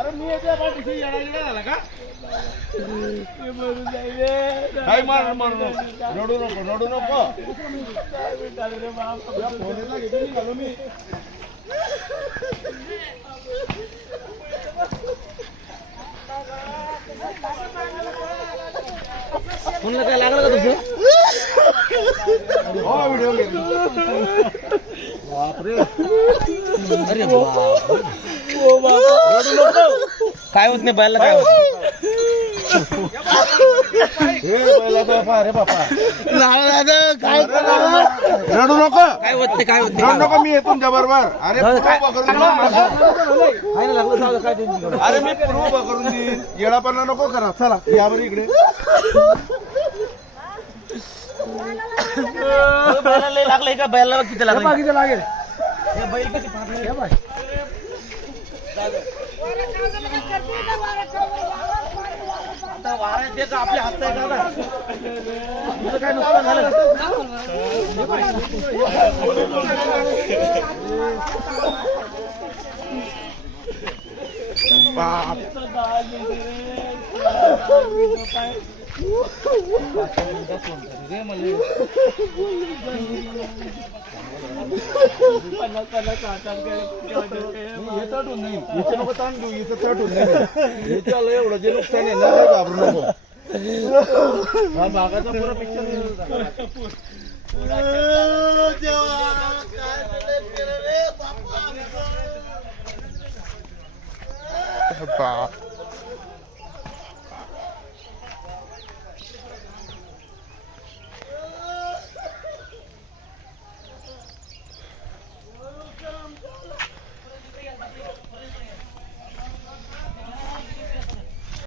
अरे मी येते पाठीशी येडा झाला का? काय मार मार रडू नको रडू नको. फोनला घेतो निघालो मी. पुन्हा काय लागलं का तुझं? हो व्हिडिओ घे. बापरे. अरे बाप. ओ बाप. रडू नको. काय होत नाही बैलाला काय होत? हे बैला बापा अरे बापा. काय रडू नको. काय होत नाही काय होत रडू नको मी येतो तुमच्या बरोबर. अरे अरे मी पूर्व उभा करून देईन. येडापणा नको करा. चला या बरं इकडे. बैलाला लागलंय का? बैलाला किती लागलं? किती लागेल? हे बैल किती फाटले? हे बाय. आता वारा येते का आपल्या हात आहे का? तुझं काय नुकसान झालं? बाप. एवढं जे नुकसान आहे ना घाबरू नको. बागाचा पुरा पिक्चर बाप.